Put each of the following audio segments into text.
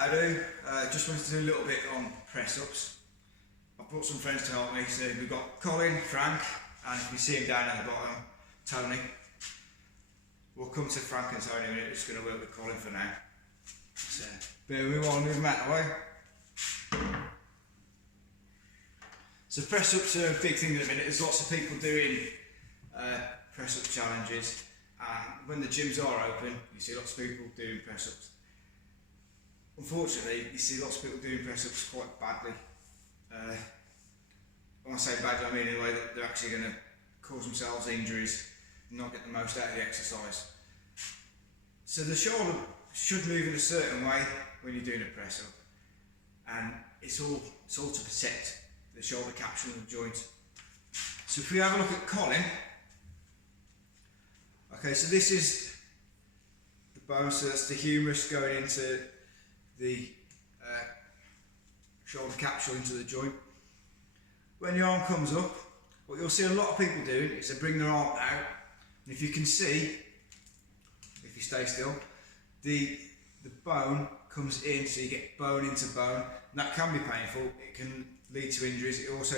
I do. Just wanted to do a little bit on press-ups. I've brought some friends to help me. So we've got Colin, Frank, and if you see him down at the bottom, Tony. We'll come to Frank and Tony in a minute. We're just going to work with Colin for now. So bear with me while I move them out of the way. So press-ups are a big thing at the minute. There's lots of people doing press-up challenges, and when the gyms are open, you see lots of people doing press-ups. Unfortunately, you see lots of people doing press-ups quite badly. When I say badly, I mean in a way that they're actually going to cause themselves injuries and not get the most out of the exercise. So the shoulder should move in a certain way when you're doing a press-up, and it's all to protect the shoulder capsule and the joint. So if we have a look at Colin, okay, so this is the bone, so that's the humerus going into the shoulder capsule into the joint. When the arm comes up, what you'll see a lot of people doing is they bring their arm out, and if you can see, if you stay still, the bone comes in, so you get bone into bone, and that can be painful. It can lead to injuries. It also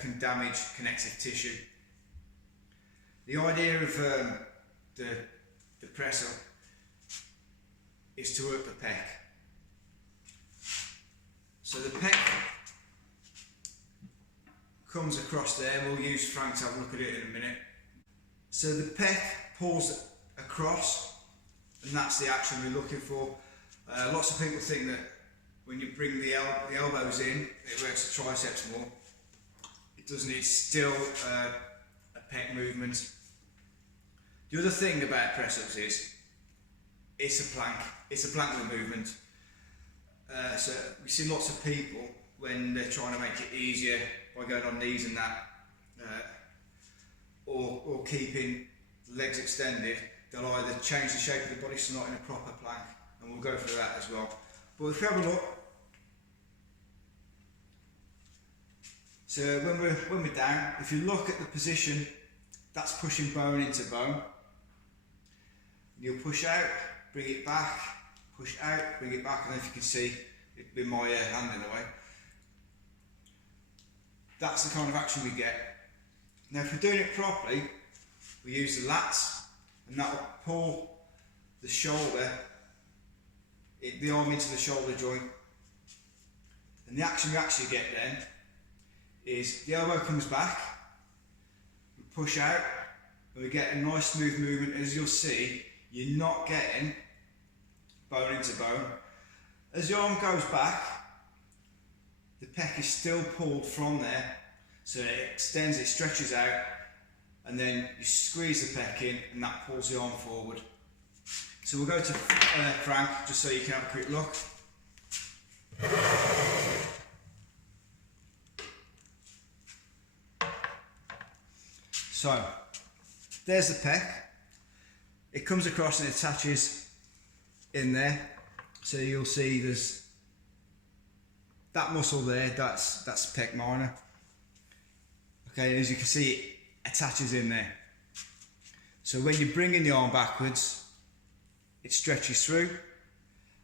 can damage connective tissue. The idea of the press up is to work the pec. So the pec comes across there, and we'll use Frank to have a look at it in a minute. So the pec pulls across, and that's the action we're looking for. Lots of people think that when you bring the elbows in, it works the triceps more. It doesn't, it's still a pec movement. The other thing about press-ups is, it's a plank movement. So we see lots of people, when they're trying to make it easier by going on knees and that, or keeping the legs extended, they'll either change the shape of the body so not in a proper plank, and we'll go through that as well. But if we have a look, so when we're down, if you look at the position, that's pushing bone into bone. You'll push out, bring it back, push out, bring it back, and if you can see, it'd be my hand in the way. That's the kind of action we get. Now if we're doing it properly, we use the lats, and that will pull the shoulder, the arm into the shoulder joint. And the action we actually get then is the elbow comes back, we push out, and we get a nice smooth movement. As you'll see, you're not getting bone into bone. As your arm goes back, the pec is still pulled from there, so it extends, it stretches out, and then you squeeze the pec in, and that pulls the arm forward. So we'll go to Frank, just so you can have a quick look. So, there's the pec. It comes across and it attaches in there. So you'll see there's that muscle there, that's pec minor. Okay, and as you can see, it attaches in there. So when you bring in the arm backwards, it stretches through,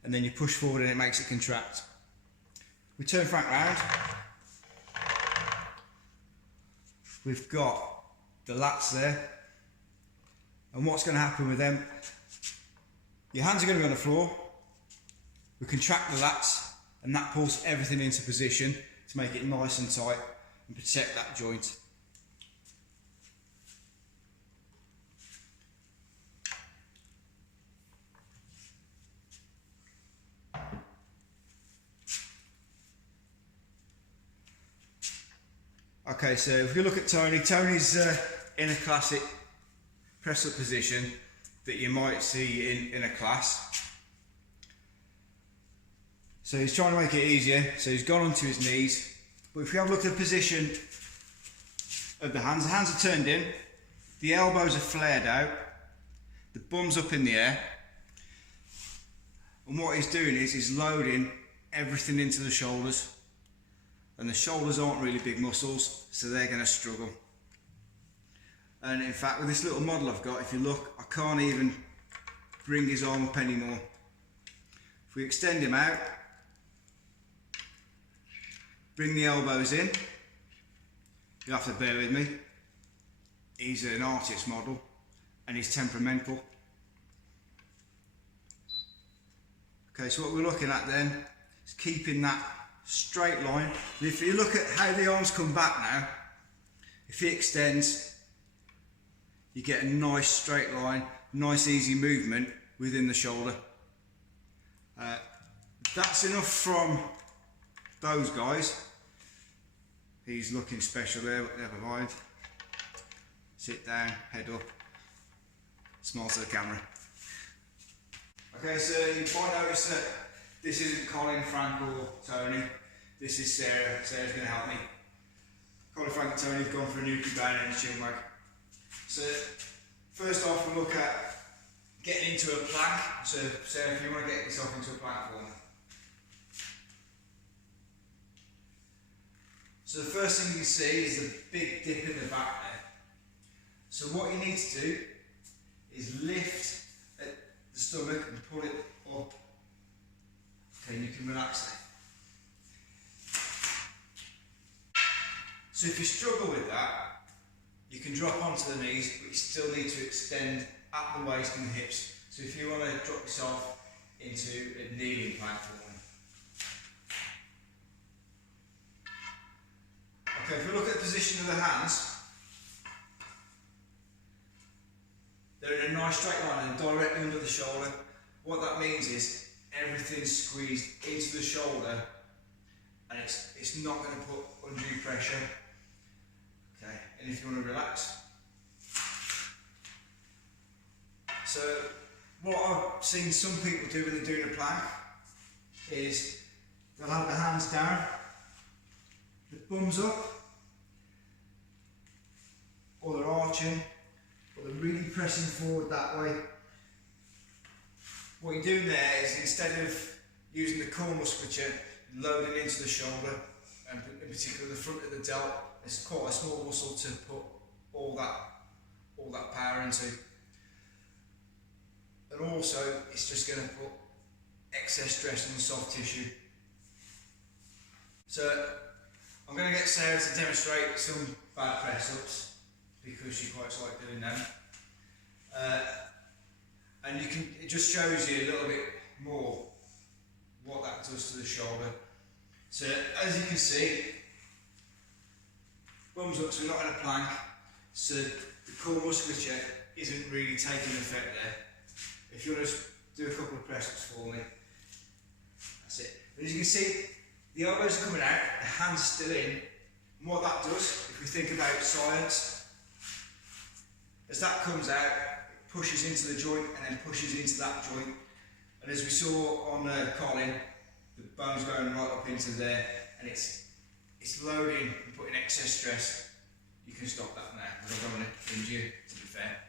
and then you push forward and it makes it contract. We turn Frank round. We've got the lats there, and what's going to happen with them, your hands are going to be on the floor, we contract the lats, and that pulls everything into position to make it nice and tight and protect that joint. Okay, so if you look at Tony, Tony's in a classic press-up position that you might see in a class. So he's trying to make it easier, so he's gone onto his knees. But if you have a look at the position of the hands are turned in, the elbows are flared out, the bum's up in the air, and what he's doing is he's loading everything into the shoulders. And the shoulders aren't really big muscles, so they're going to struggle. And in fact, with this little model I've got, if you look, I can't even bring his arm up anymore. If we extend him out, bring the elbows in, you'll have to bear with me. He's an artist model and he's temperamental. Okay, so what we're looking at then is keeping that straight line. And if you look at how the arms come back now, if he extends, you get a nice straight line, nice easy movement within the shoulder. That's enough from those guys. He's looking special there, never mind. Sit down, head up, smile to the camera. Okay, so you might notice that this isn't Colin, Frank or Tony. This is Sarah. Sarah's going to help me. Colin, Frank and Tony have gone for a new bound and a chin wag. So first off we'll look at getting into a plank. So Sarah, if you want to get yourself into a plank for me. So the first thing you see is the big dip in the back there. So what you need to do is lift at the stomach and pull it up. Okay, you can relax there. So if you struggle with that, you can drop onto the knees, but you still need to extend at the waist and the hips. So if you want to drop yourself into a kneeling plank for me. Okay, if we look at the position of the hands, they're in a nice straight line and directly under the shoulder. What that means is everything's squeezed into the shoulder and it's not going to put undue pressure. Okay, and if you want to relax. So what I've seen some people do when they're doing a plank is they'll have the hands down, the bums up, or they're arching, or they're really pressing forward that way. What you're doing there is instead of using the core musculature, loading into the shoulder, and in particular the front of the delt, it's quite a small muscle to put all that power into. And also, it's just going to put excess stress on the soft tissue. So, I'm going to get Sarah to demonstrate some bad press-ups, because she quite likes doing them. And it just shows you a little bit more what that does to the shoulder. So as you can see, bums up, so we're not in a plank, so the core musculature isn't really taking effect there. If you want to just do a couple of press-ups for me, that's it. But as you can see, the elbows are coming out, the hands are still in, and what that does, if we think about science, as that comes out, it pushes into the joint and then pushes into that joint. And as we saw on Colin, the bone's going right up into there and it's loading and putting excess stress. You can stop that now, because I don't want to injure you, to be fair.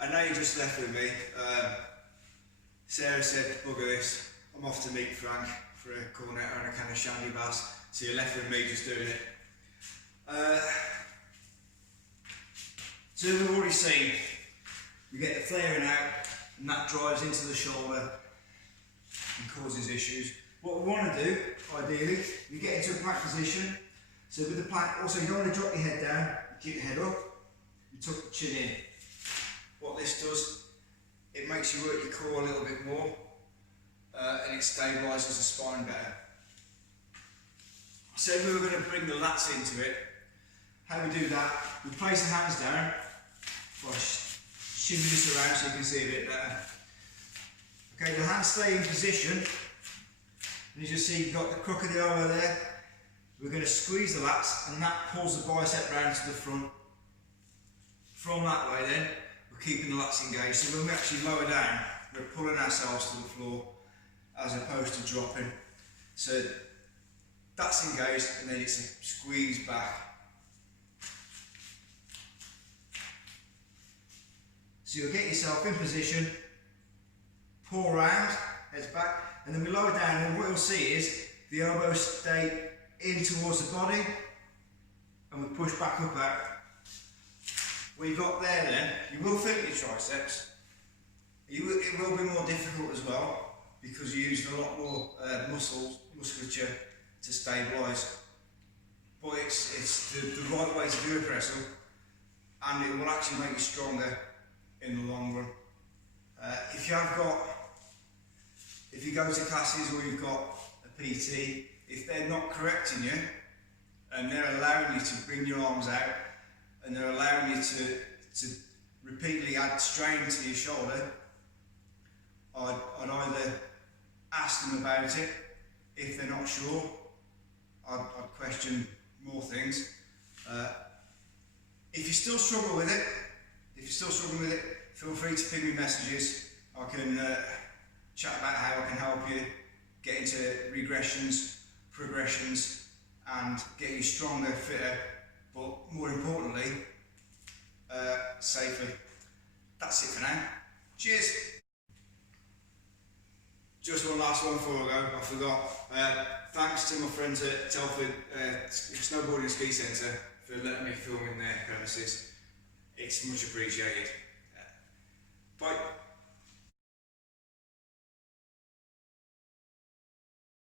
And now you're just left with me. Sarah said, bugger this, I'm off to meet Frank for a cornetto and a can of shandy bass. So you're left with me just doing it. So we've already seen, we get the flaring out and that drives into the shoulder and causes issues. What we want to do, ideally, you get into a plank position. So with the plank, also you don't want to drop your head down, keep your head up, and tuck the chin in. What this does, it makes you work your core a little bit more and it stabilises the spine better. So we were going to bring the lats into it. How we do that, we place the hands down, I'll shimmy this around so you can see a bit better. Okay, the hands stay in position, and as you see you've got the crook of the elbow there. We're going to squeeze the lats and that pulls the bicep round to the front. From that way then, we're keeping the lats engaged, so when we actually lower down, we're pulling ourselves to the floor as opposed to dropping. So that's engaged and then it's a squeeze back. So you'll get yourself in position, pull round, heads back, and then we lower down and what you'll see is the elbows stay in towards the body and we push back up out. When you got there then, you will feel your triceps It will be more difficult as well because you use a lot more musculature to stabilise. But it's the right way to do a press up, and it will actually make you stronger in the long run. If you go to classes or you've got a PT, if they're not correcting you and they're allowing you to bring your arms out and they're allowing you to repeatedly add strain to your shoulder, I'd either ask them about it. If they're not sure, I'd question more things. If you still struggle with it, feel free to ping me messages. I can chat about how I can help you get into regressions, progressions, and get you stronger, fitter, but more importantly, safely. That's it for now. Cheers. Just one last one before I go, I forgot. Thanks to my friends at Telford Snowboarding and Ski Centre for letting me film in their premises. It's much appreciated. Bye.